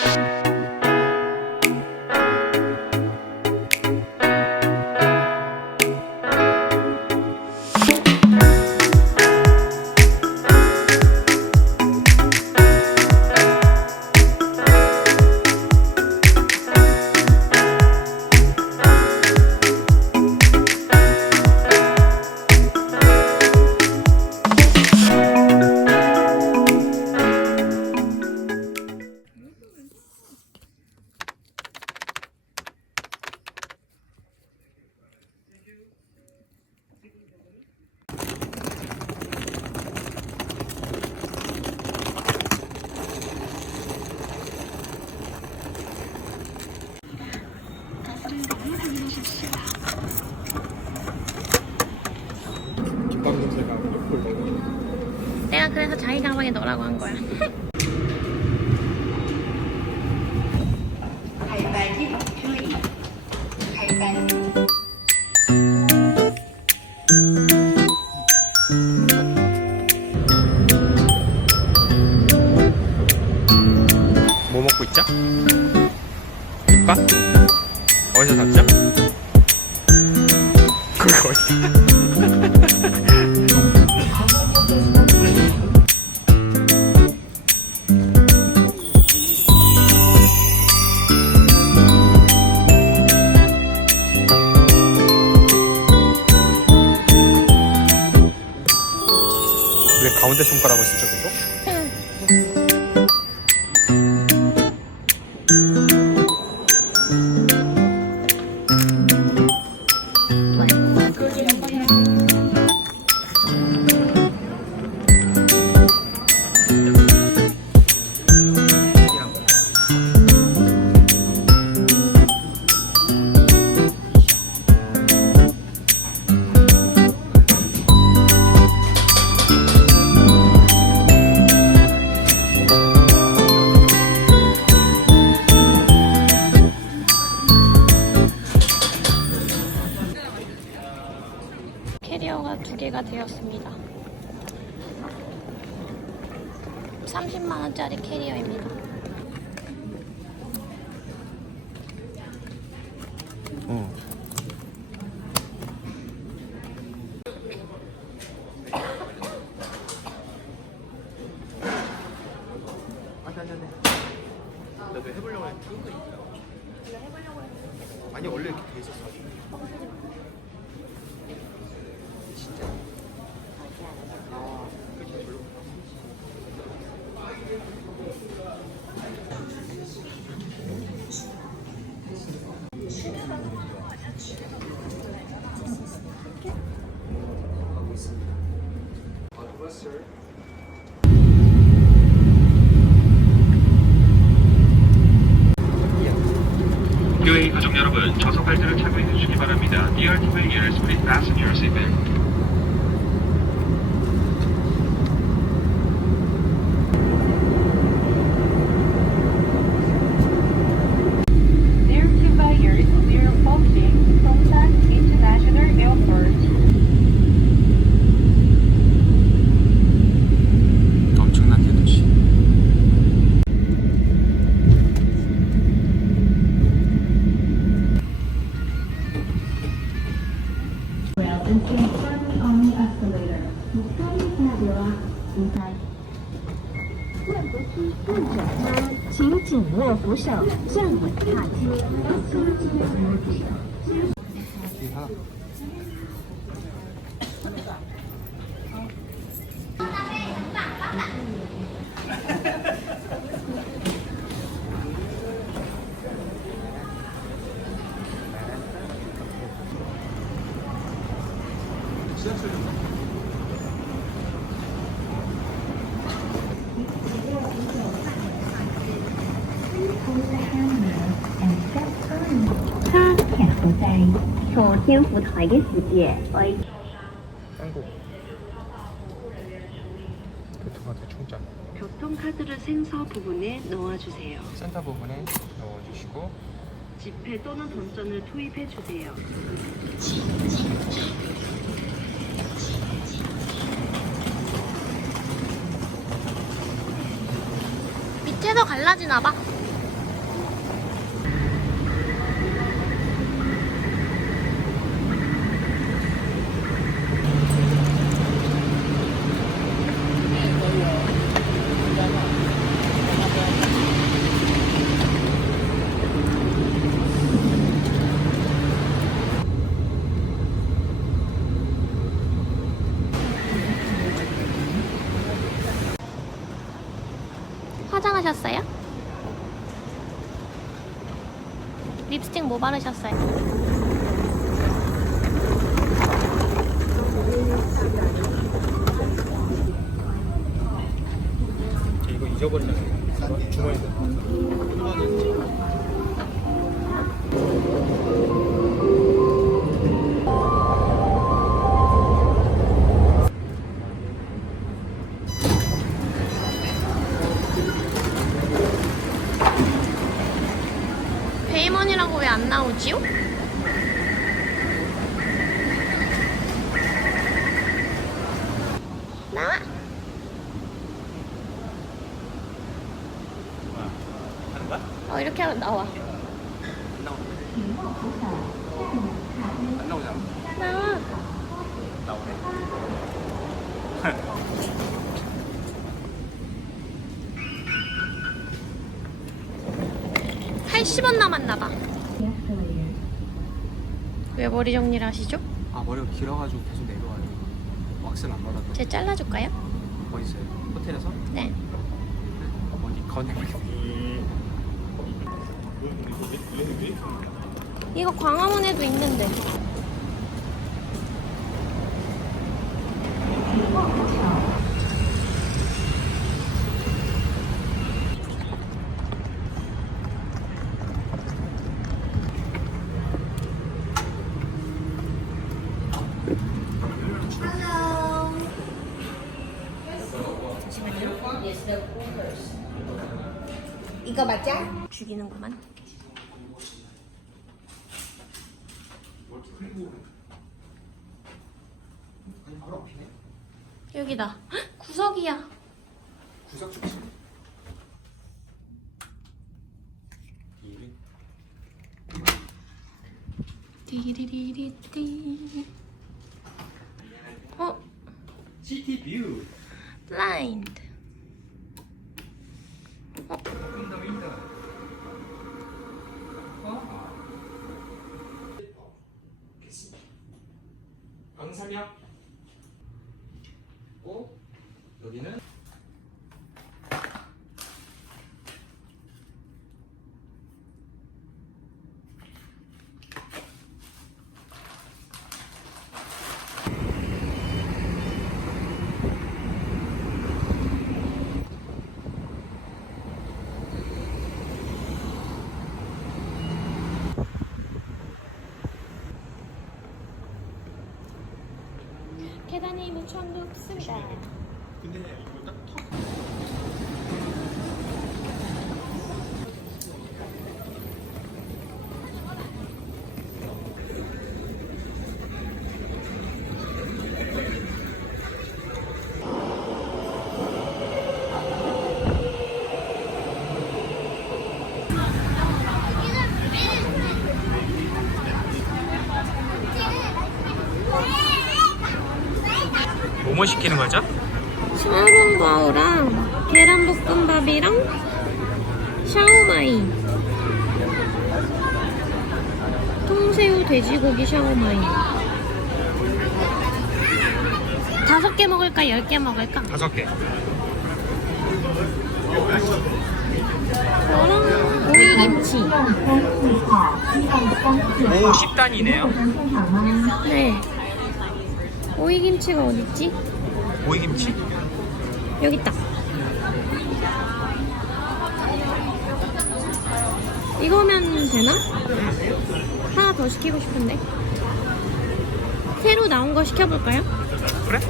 김 넣으라고 한 거야. 왜 가운데 손가락을 쓰죠 계속? 개가 되었습니다. 30만 원짜리 캐리어입니다. 어. 나도 해보려고 했는데 아니 원래 이렇게 돼 있었어 Taxi bin. 机开。请紧握扶手，站稳踏阶。接好。 하나从天福台嘅世界，我 한국 교통카드 충전 교통카드를 생서 부분에 넣어주세요. 센터 부분에 넣어주시고 지폐 또는 돈전을 투입해 주세요. 밑에서 갈라지나 봐. 화장하셨어요? 립스틱 뭐 바르셨어요? 이거 잊어버리잖아요. 주머니에 어 이렇게 하면 나와. 안 나오네. 안 나오잖아. 나와. 나오네. 80원 남았나 봐. 왜 머리 정리를 하시죠? 아 머리가 길어가지고 계속 내려와요. 왁스는 안 받았는데. 제 잘라줄까요? 어디 있어요? 호텔에서? 네. 어디 건네. 이 거 광화문에도 있는데. 이거 맞아? 죽이는구만. 아니 바로 앞이네. 여기다. 헉, 구석이야. 구석. 이리. 디리리리리. 어? 시티 뷰. 블라인드. 윈더 윈더. 어? 강사역. 고 여기는 계단이 무척 높습니다. 시키는 거죠? 샤오롱바오랑 계란볶음밥이랑 샤오마이 통새우 돼지고기 샤오마이 다섯 개 먹을까? 열 개 먹을까? 다섯 개 저랑 오이김치 오 10단이네요 네 오이김치가 어딨지? 오이김치? 여기 있다 이거면 되나? 하나 더 시키고 싶은데 새로 나온 거 시켜볼까요? 그래?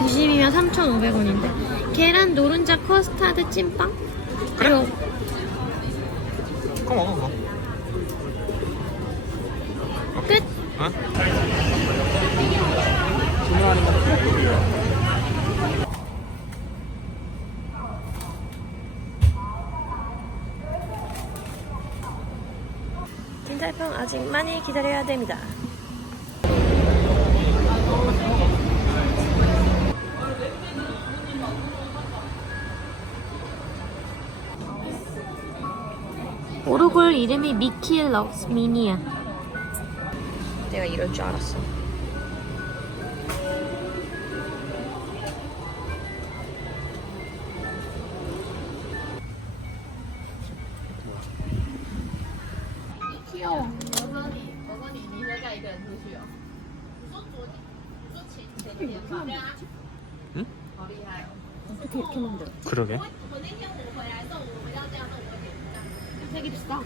90이면 3,500원인데 계란 노른자 커스타드 찐빵? 그래? 이거 그거 먹어, 그거. 끝! 어? 주문하는 거 진달평 아직 많이 기다려야 됩니다. 오르골 이름이 미키 럭스 미니야 내가 이럴 줄 알았어 만들어? 그러게. 되게 비싸.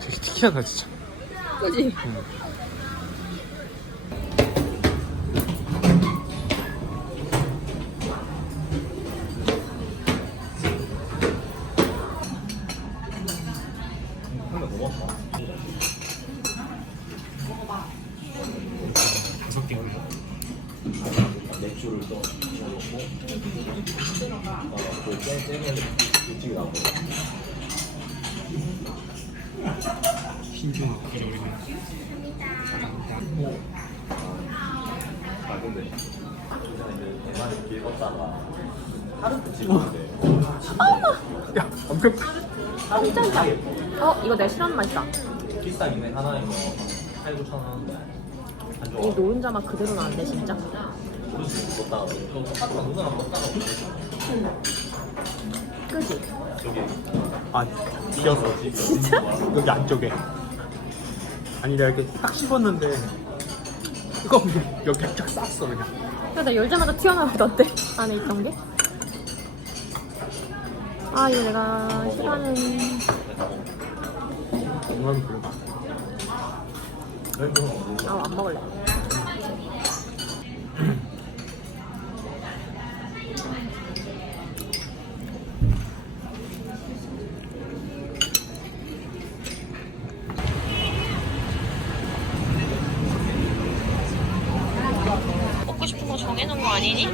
되게 특이하다 진짜. 그지? 다섯 개. 흰중 그저 우리가 야 엄청 짠짜. 어, 이거 내 싫어하는 맛이다. 비싸긴 해. 하나에 뭐 8, 9천 원 하는데 안 좋아. 이 노른자 맛 그대로 나는데 진짜? 먹다가 또 똑같은 누나랑 먹다가 그지? 저기 아 튀어서 진짜? 여기 안쪽에 아니 내가 이렇게 딱 씹었는데 이거 여기 쫙 쌌어 그냥 근데 나 열자마자 튀어나오던데 안에 있던 게. 아 이거 내가 싫어하는 정말 별로 아안 먹을래. 정해놓은 거 아니니?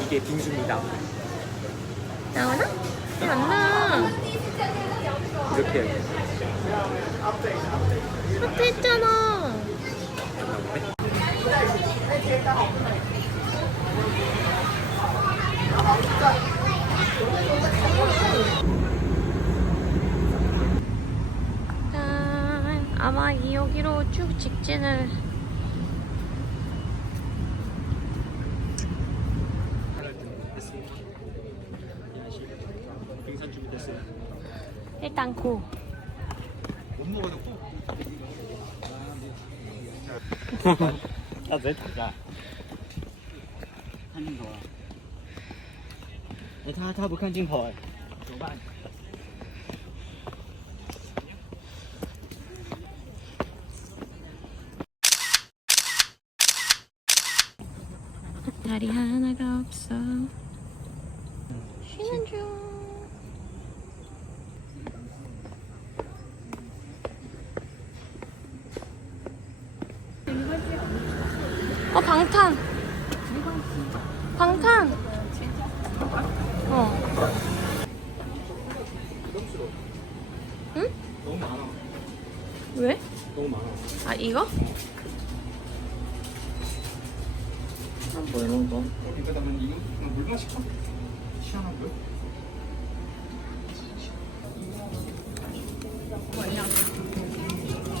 이게 빙수입니다 나오나? 안 나. 이렇게 해야 돼 하트 했잖아. 짠. 아마 이 여기로 쭉 직진을 빙산 준비됐어요 일단 고. 못 먹어도 꼭 要直接打架。看镜头啊！哎、他他不看镜头哎，怎么办？ 다리 하나가 없어. 쉬는 중. 어 방탄. 어. 응? 너무 많아 왜? 너무 많아 아 이거? 그러니까 나는 이거 그냥 물 마실까? 시원한 물?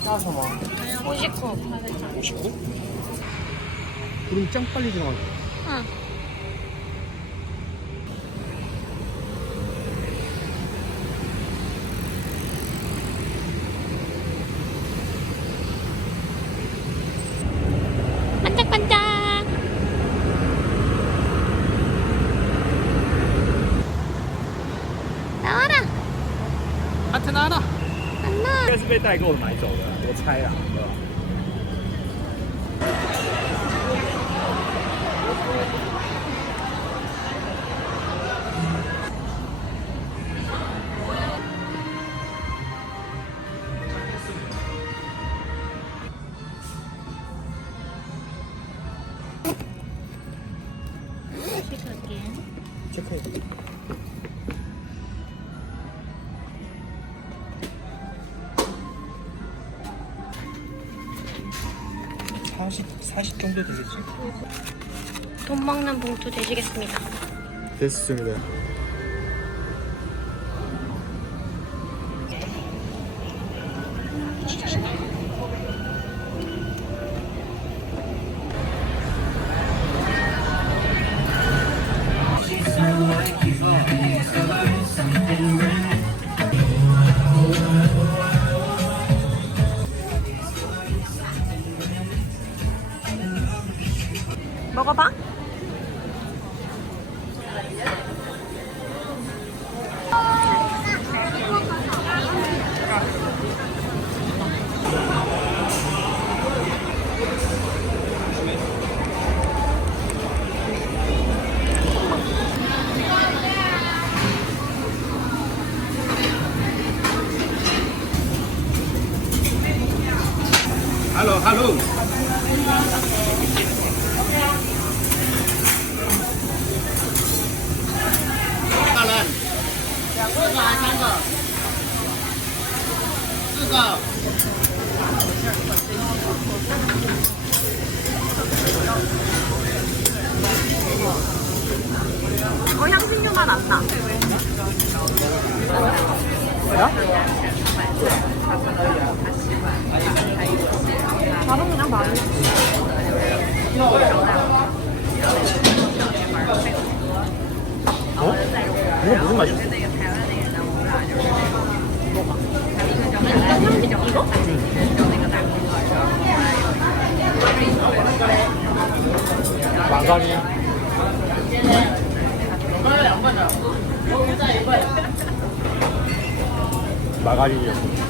따서 막 59. 59? 구름 짱 빨리 지나가 응. 被代购买走的，我猜啊。40, 40 정도 되겠지? 돈 먹는 봉투 되시겠습니다. 됐습니다 好吧。 이거 무슨 맛이야? 이거? 마가리. 마가리였어.